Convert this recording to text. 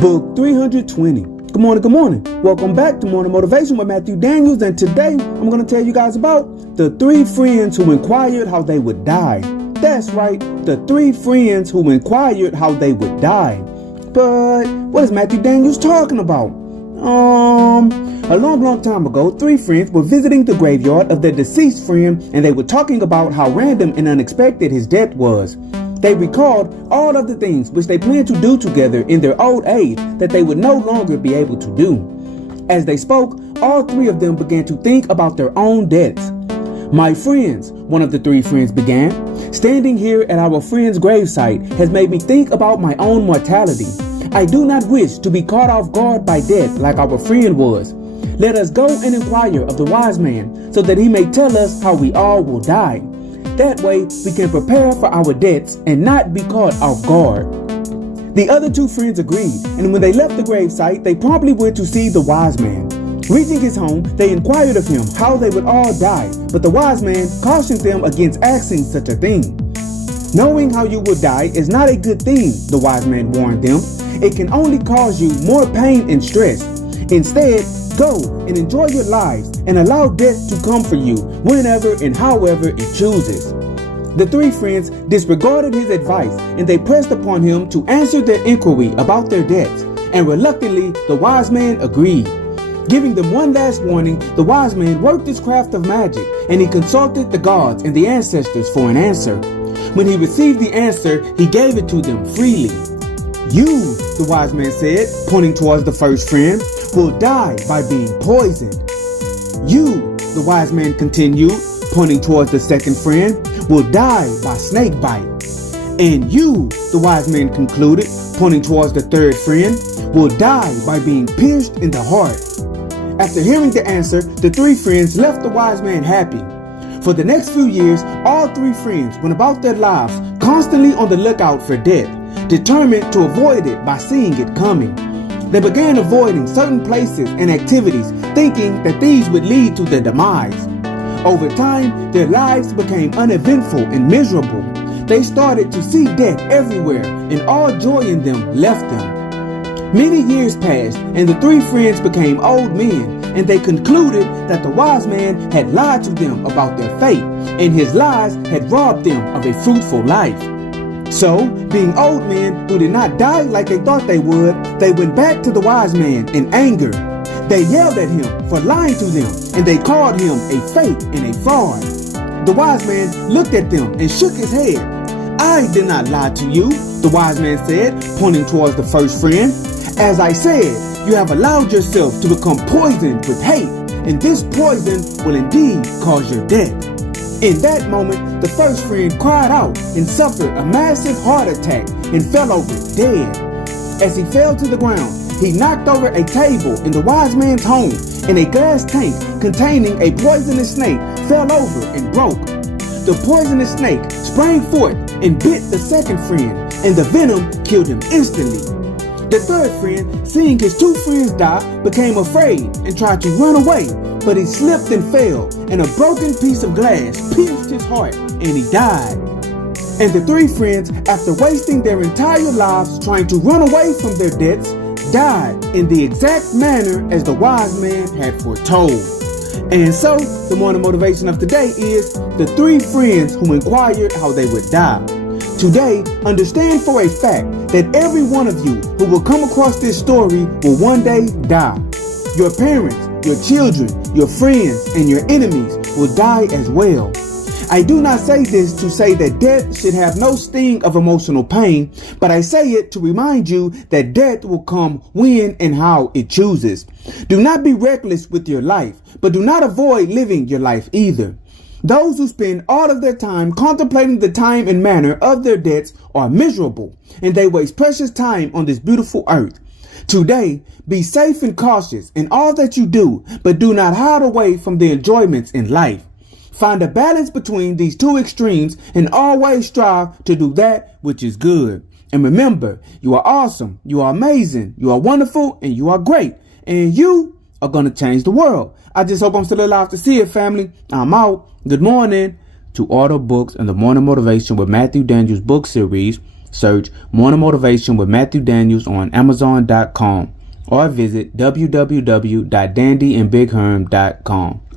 Book 320. Good morning, good morning. Welcome back to Morning Motivation with Matthew Daniels, and today I'm going to tell you guys about the 3 friends who inquired how they would die. That's right, the 3 friends who inquired how they would die. But what is Matthew Daniels talking about? A long time ago, 3 friends were visiting the graveyard of their deceased friend, and they were talking about how random and unexpected his death was. They recalled all of the things which they planned to do together in their old age that they would no longer be able to do. As they spoke, all 3 of them began to think about their own deaths. "My friends," one of the 3 friends began, "standing here at our friend's gravesite has made me think about my own mortality. I do not wish to be caught off guard by death like our friend was. Let us go and inquire of the wise man so that he may tell us how we all will die. That way we can prepare for our deaths and not be caught off guard." The other 2 friends agreed, and when they left the gravesite, they promptly went to see the wise man. Reaching his home, they inquired of him how they would all die, but the wise man cautioned them against asking such a thing. "Knowing how you will die is not a good thing," the wise man warned them. "It can only cause you more pain and stress. Instead, go and enjoy your lives and allow death to come for you whenever and however it chooses." The 3 friends disregarded his advice, and they pressed upon him to answer their inquiry about their debts, and reluctantly the wise man agreed. Giving them one last warning, the wise man worked his craft of magic, and he consulted the gods and the ancestors for an answer. When he received the answer, he gave it to them freely. "You," the wise man said, pointing towards the first friend, "will die by being poisoned. You," the wise man continued, pointing towards the second friend, "will die by snake bite. And you," the wise man concluded, pointing towards the third friend, "will die by being pierced in the heart." After hearing the answer, the 3 friends left the wise man happy. For the next few years, all 3 friends went about their lives constantly on the lookout for death, determined to avoid it by seeing it coming. They began avoiding certain places and activities, thinking that these would lead to their demise. Over time, their lives became uneventful and miserable. They started to see death everywhere, and all joy in them left them. Many years passed, and the 3 friends became old men, and they concluded that the wise man had lied to them about their fate, and his lies had robbed them of a fruitful life. So, being old men who did not die like they thought they would, they went back to the wise man in anger. They yelled at him for lying to them, and they called him a fake and a fraud. The wise man looked at them and shook his head. "I did not lie to you," the wise man said, pointing towards the first friend. "As I said, you have allowed yourself to become poisoned with hate, and this poison will indeed cause your death." In that moment, the first friend cried out and suffered a massive heart attack and fell over dead. As he fell to the ground, he knocked over a table in the wise man's home, and a glass tank containing a poisonous snake fell over and broke. The poisonous snake sprang forth and bit the second friend, and the venom killed him instantly. The third friend, seeing his 2 friends die, became afraid and tried to run away, but he slipped and fell, and a broken piece of glass pierced his heart, and he died. And the 3 friends, after wasting their entire lives trying to run away from their debts, died in the exact manner as the wise man had foretold. And so, the morning motivation of today is the 3 friends who inquired how they would die. Today, understand for a fact that every one of you who will come across this story will one day die. Your parents, your children, your friends, and your enemies will die as well. I do not say this to say that death should have no sting of emotional pain, but I say it to remind you that death will come when and how it chooses. Do not be reckless with your life, but do not avoid living your life either. Those who spend all of their time contemplating the time and manner of their debts are miserable, and they waste precious time on this beautiful earth. Today, be safe and cautious in all that you do, but do not hide away from the enjoyments in life. Find a balance between these 2 extremes and always strive to do that which is good. And remember, you are awesome, you are amazing, you are wonderful, and you are great. And you are going to change the world. I just hope I'm still alive to see it, family. I'm out. Good morning. To order books and the Morning Motivation with Matthew Daniels book series, Search Morning Motivation with Matthew Daniels on Amazon.com or visit www.dandyandbigherm.com.